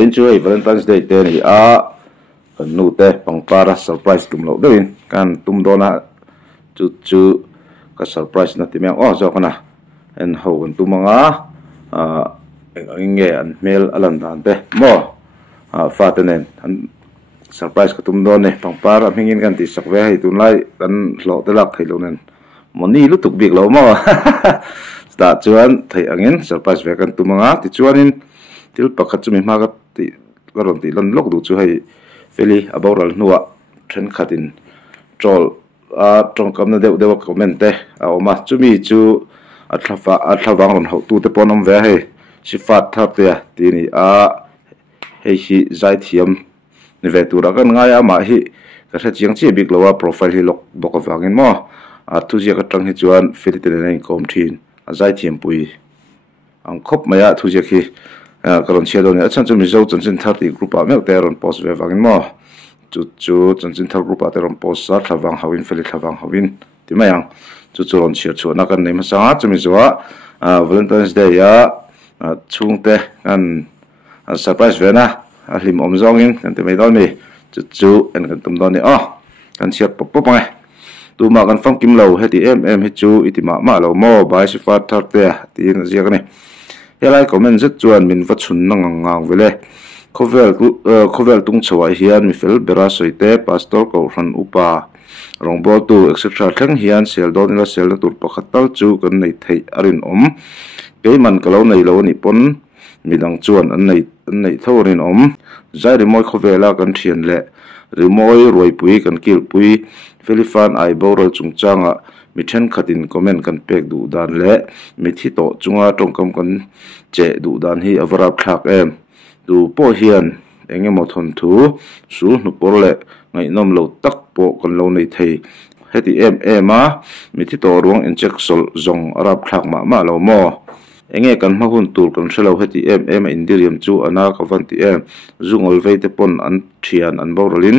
in chu Valentine's Day te ni a kan nu te pangpara surprise tum lo deuin kan tum dona chu ka surprise na ti meng zo kana en ho kan tumanga nge an mel alan dan te mo fatanen an surprise ka tum don ne pangpara mingin kan ti sakwe hai tun lai kan lo te lak thailo nen moni lu tuk bik lo mo sta chuan thai angin surprise ve kan tumanga ti chuanin til pakhat chumi ma ka ti karon ti lan lok du chu hai feli aboral nuwa then khatin trol trong kam na deuh comment te oma chumi chu athawang ron ho tu te ponom ve he sifat thap te ti ni hei hi zai thiam ni ve tura kan nga ya ma hi ka tha chiang chi bik lowa profile hi lok bok awangin mo thu ji ka tang hi chuan feli te nei kom thin zai thiam pui ang khop maya thu ji khi karon chelo ne achan chu mi zo chanchin thar ti group a mek te ron post ve wangin mo chu chanchin thar group a te ron post sa thawang hawin feli thawang hawin ti mayang chu ron share chu na kan nei ma sa chu mi zowa Valentine's Day ya chung te kan surprise ve na hlim om zongin kan te mai dol mi chu en kan tum don ni kan share pop pop ngai tu ma kan fam kim lo heti em hi chu itima ma lo mo bai si fa thar te ti na zia kan ni helai comment zet chuan min va chun na ngang vele khovel tung chawa hian mi fel bera soite pastor ko ran upa rongbol tu etc thang hian sel don la sel tur pakhatal chu kan nei thei arin ke man kalo nei lo ni pon midang chuan an nei thorin zai ri moi khovela kan thian le ri moi roi pui kan kil pui felifan ai boral chungchanga mi then khatin comment kan pek du dan le mi thi to chunga tongkam kan che du dan hi awarap thak em du po hian engemaw thon thu su nu porle ngai nom lo tak po kan lo nei thei heti a mi thi to ruang in check sol zong arab thak ma lo mo enge kan ma hun tur kan thelo heti indiriam chu ana ka vanti zungol veite pon an thian an borolin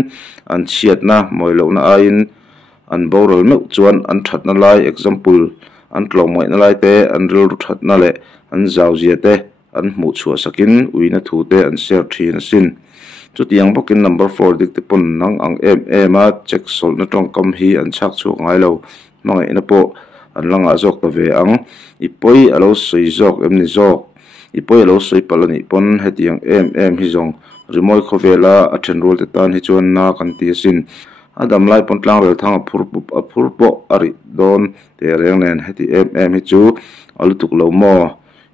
an chiat na moi lo na ain an borol me chuan an that na lai example an tlong moi na lai te an ril that na le an zau zia te an mu chua sakin uina thu te an share thin sin chu tiang bokin number 4 dik te pon nang ang a check sol na tong kam hi an chak chu ngai lo mangai na po an langa zok ta ve ang ipoi alo soi zok emni zok ipoi alo soi palani pon hetiang hi zong rimoi khovela a then rol te tan hi chuan na kan ti sin adam lai pon tlang rel thang a phurpo ari don te reng nen heti hi chu alutuk lo mo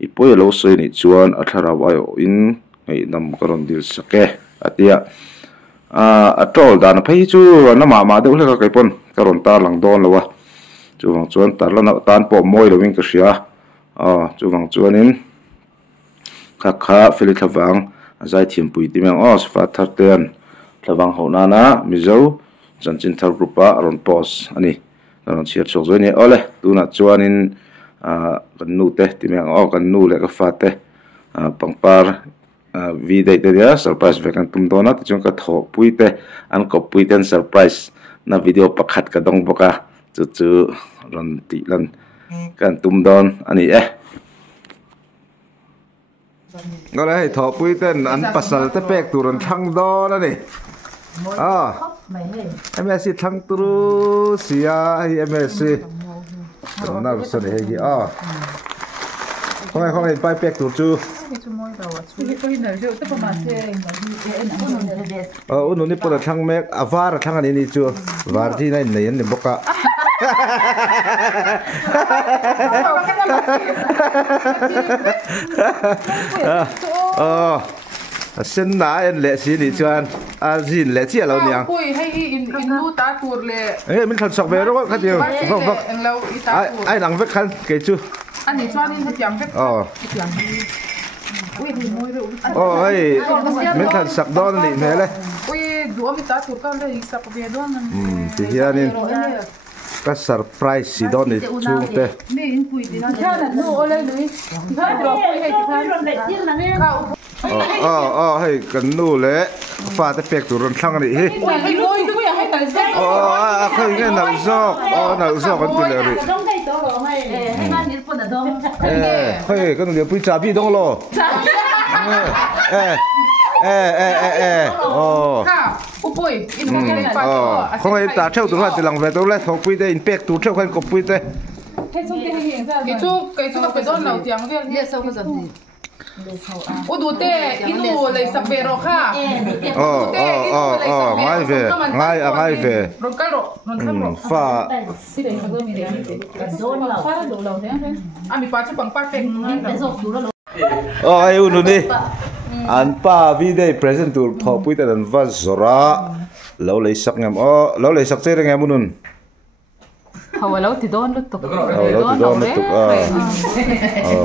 ipoi alo soi ni chuan a tharaw ayo in ngai nam karon dil sake atia atol dan phei chu na ma de ule ka kai pon karon ta lang don lowa chuwang chuan tarlana tan po moi lo wing ka sia chuwang chuanin kha feli thawang zai thiam pui ti meng sfa thar ten thawang ho na mizo chanchin thar grupa ron pos ani ron share chok zoi ni ole tuna chuanin kan nu te ti meng kan nu le ka fa te pangpar vi dei te dia surprise ve kan tum dona ti chung ka tho pui te an ko pui ten surprise na video pakhat ka dong boka chu ron ti lan kan tum don ani ngala hei tho pui ten an pasal te pek tu ron thang don ani MSc thang turu sia hi MSc ron na so ne hegi không ai bay pek tu chu unu ni pura thang mek avar thang ani ni chu var thi nai nei ni boka sen na en le si ni chuan jin le chi lo niang pui hay in lu ta tur le min thal sok ve ro kha tiu vak ai nang vek khan ke chu anh ấy cho nên nó chấm vết ôi mình thật sặc đó nị thế đấy ui đũa mình ta tụt con đây sặc về đó thì hiện nên các surprise gì đó nị chung thế hay cần nu lẽ pha tới bẹt tụi run thăng nị hi khơi nghe nấu gió con tụi lẹ rồi khơi con người bui chả bi đông lo ค่ะอุปุยอินโฟเมนต์ không ai ta theo tụi nó thì lòng về tôi lấy thầu quy đây impact tụi theo khăn cục quy đây cái chú các bạn đón đầu tiếng việt Dia sau cái gì? ô đủ tê inu lấy sập bê rồiค่ะ ngay về rồi cái rồi pha ami pa chu bang pa tek ai unu đi an pa video present tụi thầu quy đây là vắt zora lâu lấy sắc ngam lâu lấy sắc chơi ngam unun hầu lâu thì đón lúc tục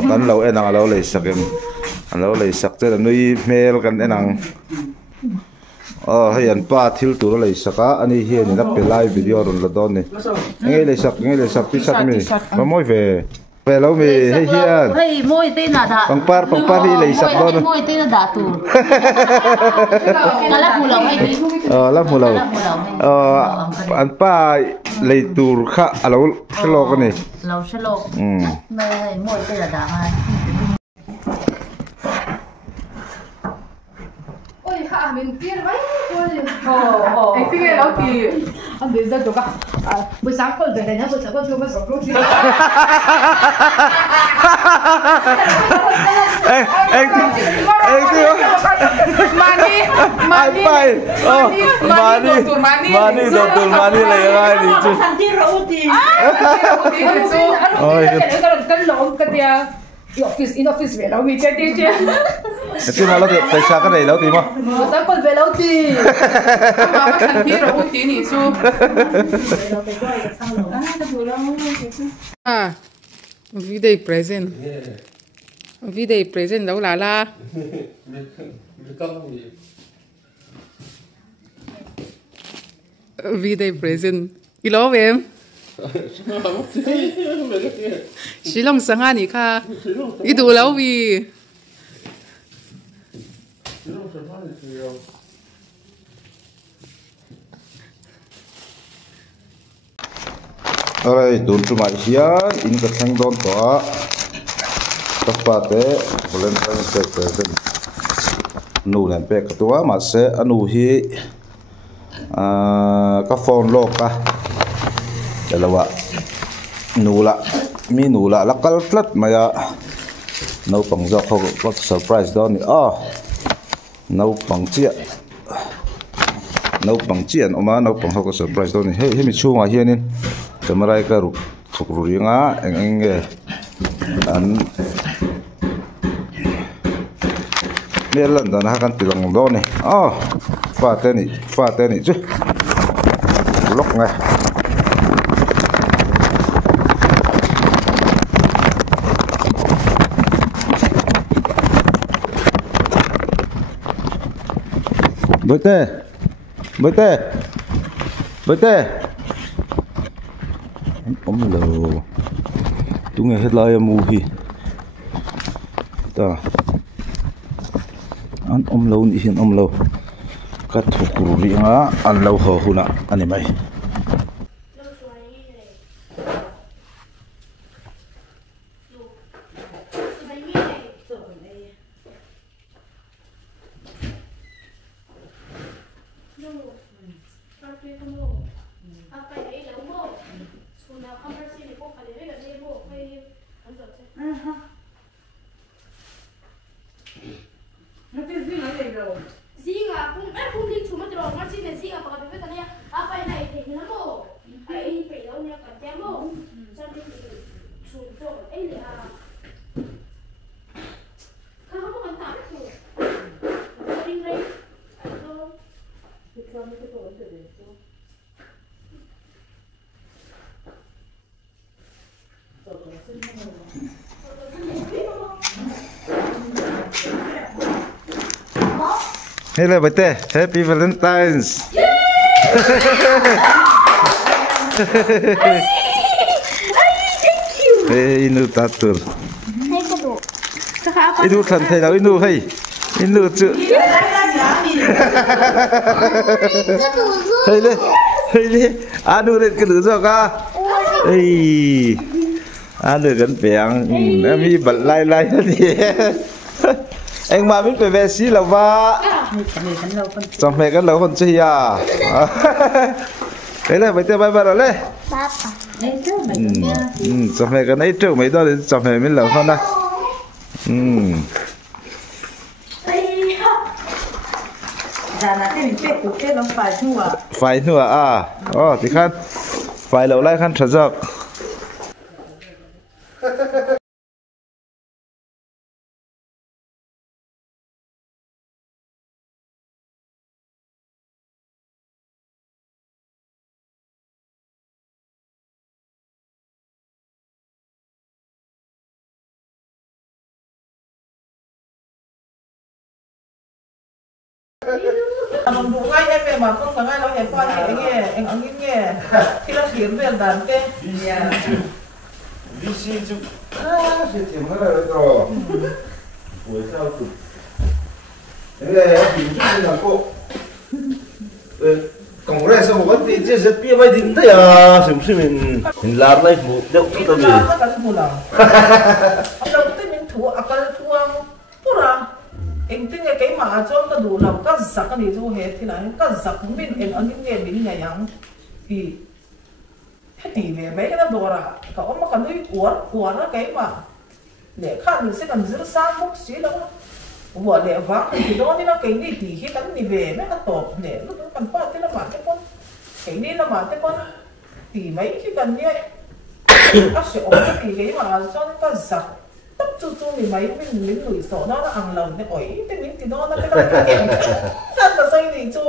kan lâu em đang lâu lấy sắc em lâu lấy sắc chơi là nuôi mail kan em đang hay anh pa thiếu tụi lấy sắc á anh ấy hiện là live video rồi là đón này nghe lấy sắc tí sắc mi mà mỗi về lâu mi hay hiện Hey, moi tên là đã. bằng par đi lấy sắc đó Moi tên là đã tu. Là mù lầu hay gì? lắm mù lầu anh pa lấy tụi khác lâu cái lò cái này Lầu sẽ lầu. Mày moi tên là đã mà. Ôi, hạ mình kia vậy. anh tiếng nghe lâu thì Anh đến dân được à? Buổi sáng con về này nhá, buổi sáng con chưa có sống luôn. Mani doktor mani lagi ni tu. Cái lỗ cái tia in office về lâu mình chơi đi chứ. Itu malah pesa kan dari laut ni mah. Buổi sáng con về lâu thì. mà bắt thành kia rồi út tí nỉ chu video present đâu là video present ilo về em Shillong sang ni kha idu lâu vì Alright, tuan cuma hian in ka thang don to kapate Valentine's Day present nu len pe ka tua ma se anu hi ka phone lock ka dalawa nula mi nula lakal tlat maya no pang zo ko surprise don ni no pang chian oma no pang ho ko surprise don ni he mi chunga hianin kamarai ka ruk thuk ruringa enge an melan dan ha kan tilang do ni fa te ni chu lok nga bete om lâu chúng nghe hết lời mù hi ta an om lâu ni hin om lâu cắt thuộc củ riêng á ăn lâu hở huna anh em mày Hello bete, happy Valentine's. Hey, inu tatur. Inu kan thay nào inu hay, inu chứ. Hey le, anu lên cái lửa sao cả? Hey, anu gần bèn, em đi bật lai lai thế. anh mà biết về về xí là va chồng mẹ cái lâu còn chi à thế là bây giờ bây giờ rồi chồng mẹ cái này trước mấy đó thì chồng mẹ mới lâu hơn đây phải nữa à thì khăn phải lâu lại khăn thật dọc Anh đủ ngay em mà không có ngay đâu em qua nghe nghe anh ăn nghe khi nó kiếm về đàn cái đi xin chụp sẽ tìm cái này rồi buổi sau chụp cái này tìm chút đi làm cô còn cái này sao một cái tiền chưa rất biết mấy tiền đấy à xem mình làm này một đâu chút đâu gì đâu tới mình thua à cái thua pura anh tin cái mà cho cái đủ làm cái giặc cái này cho hết thì là cái giặc mình anh ăn nghe mình ngày yang thì thì về mấy cái đó ra có mà cần đi uốn nó cái mà để khăn mình sẽ cần giữ sang mốc xí đó vừa để vắng thì đó thì nó cái đi thì khi cắn thì về mấy cái tổ để lúc nó cần qua thế là mà cái con cái đi là mà cái con thì mấy cái cần như vậy nó sẽ ổn thì cái mà cho nó giặt tất chu thì mấy mình lùi sổ nó ăn lần thế ổi cái miếng thì nó cái cái thật là xây thì cho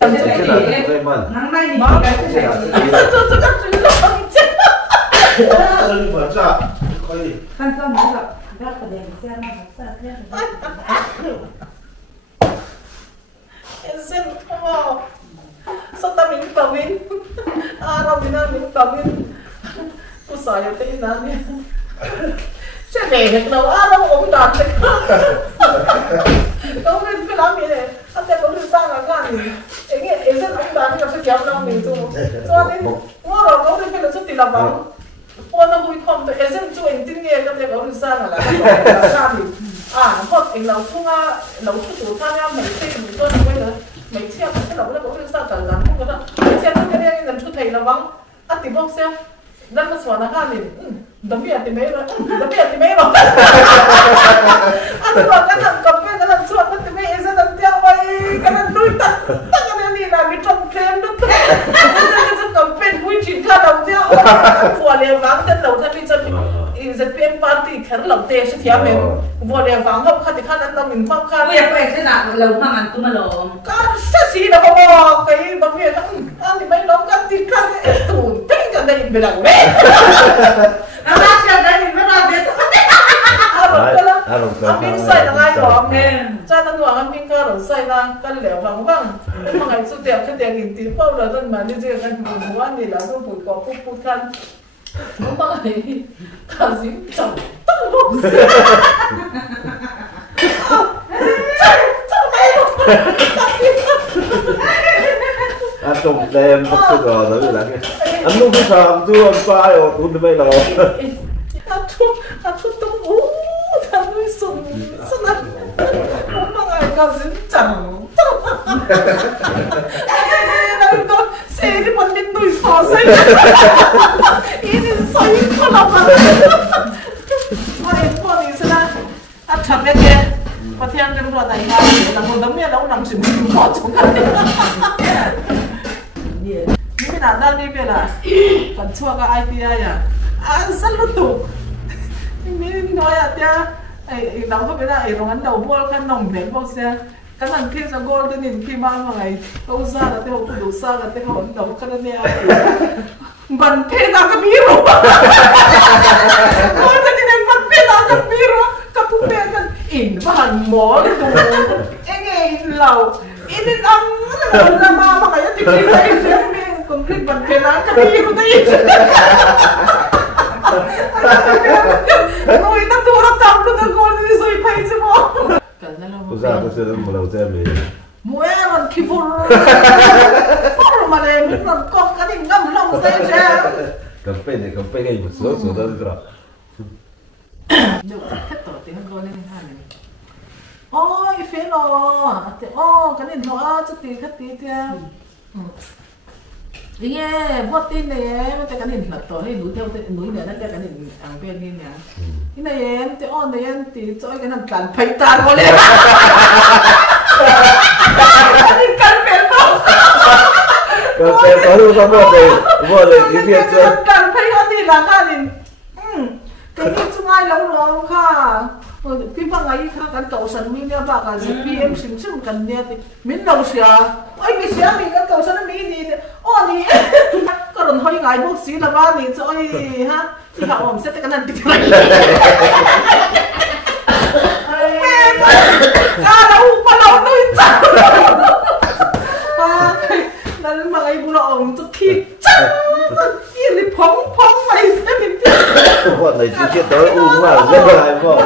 nắng nay thì cái cho các thứ nó mở ra khăn cơm nữa là gác vào đèn xe nó sẽ em xem sao ta mình tao mình nó mình tao mình tôi sợ cái gì đó nhé sẽ về được đâu nó ốm đòn đấy đâu nên phải làm gì này anh ta có đi sang là cái gì em nghe em rất ốm đòn thì sẽ kéo đâu mình tu cho nên ngó rồi có phải là chút tiền làm bằng ôi nó vui không tôi em xem chú em tin nghe cái có đi sang là cái gì một em nấu chung nấu chút đủ than nha mấy cái mình tôi bây giờ mấy chiếc cái nấu nó có đi sang cả gắn không có đâu mấy chiếc cái này làm chút thầy là bằng ăn tìm bốc xemนั่นมันสวนอาหารนี่ดำเบียติเมย์เลยดำเบียติเมย์หรออันนี้ว่ากันนั่นกับเมย์นั่นสวนกันติเมย์เอเซนั่นเที่ยวไว้กันนั่นดูตั้งกันนี่นะมีจงเคลมด้วยนั่นจะกับเป็นผู้ชิงข้าดำเที่ยววัวเลี้ยงฟังแต่เราถ้ามีจะจะเป็นปาร์ตี้แค่เราเตะเสียเมย์วัวเลี้ยงฟังเขาข้าที่ข้านั้นต้องมีความข้าเรียกไปขนาดเรามามันตุ้มมาลงก็เสียนะพ่อไอ้ดำเบียทั้งอันนี้ไม่น้องกันติดกันตูนเพ่งกันได้ยินไปดังเมย์Alas ka dahil marami. Amin say na nga yun. Sana nung amin karon say na kalew lang bang. Mga isuti ang kanya ginti pa wala doon manager kan bubuan nila doon pupukan. Ang mga kasi chang tawag. Trồng đèn bắt tôi gò tới là cái anh lúc cái sàm chưa anh phai rồi tôi đi bay nào anh tung thằng nuôi sùng sao mà ngày cao dính chẳng anh có xe đi bằng đến nuôi phò xây ý đi xây có lòng mà em con đi xem anh chậm lên kia có thiên cái lúc này là một đống miếng đâu nằm chỉ mình bỏ xuống cáiนี่นะด้านนี้เป็นอะกันชั่วกับไอทีไอะสรุปถูกมีน้อยอะเจ้าไอ้เราก็ไม่ได้ไอ้โรงงานเดาบัวกันน้องเด็กพวกเสียกันนั่นคิดจะโกลตัวนี้คิดมาเมื่อไงเขาซ่าแต่เขาดูซ่าแต่เขาเดากันเนี่ยบันเพดากับมีรู้โกลตัวนี้บันเพดากับมีรู้กับทุกเรื่องกันอินบ้านหมอดูเอ็งเราini ang nama makanya dikirain dia konkret bangenan kabiru tadi. Oh itu tuh orang tahu tuh kalau ini soi pai semua. Usah aku sudah mulai ucap ni. Mueran kibur. Mana minum kok kan ngam long saja. Kampanye ibu sudah gerak. Duh, ketor dengan kau ni hari ni. ôi phê lo cái này nó chút tí khát tí theo nghe vô tin này mà cái này là tổ hay núi theo núi này nó cái này ăn bên như này cái này em thì này em thì cho cái này cắn phải tàn vào lên cắn phải tao có luôn không vô đây cái việc chưa cắn phải hơn đi là cái này cái gì chúng ai lâu rồi cảพี่ฟังไงค่ะกันเก่าสันมีเนี่ยบ้ากันพี่เอ็มซิมกันเนี่ยมิ้นเราเสียไอ้มีเสียมีกันเก่าสันมีนี่อ๋อนี่ก็หล่นห้อยไงพวกสีละบ้านนี่จะไอ้ฮะที่เขาผมเซ็ตกันนั่นติดเลยแม่ก็เราปลอกด้วยจ้านั่นมาไอ้บุหรี่องจะขี้จังยี่นี่พองไปเส้นนิดเดียว bọn này chỉ biết tới u mà rất là hay không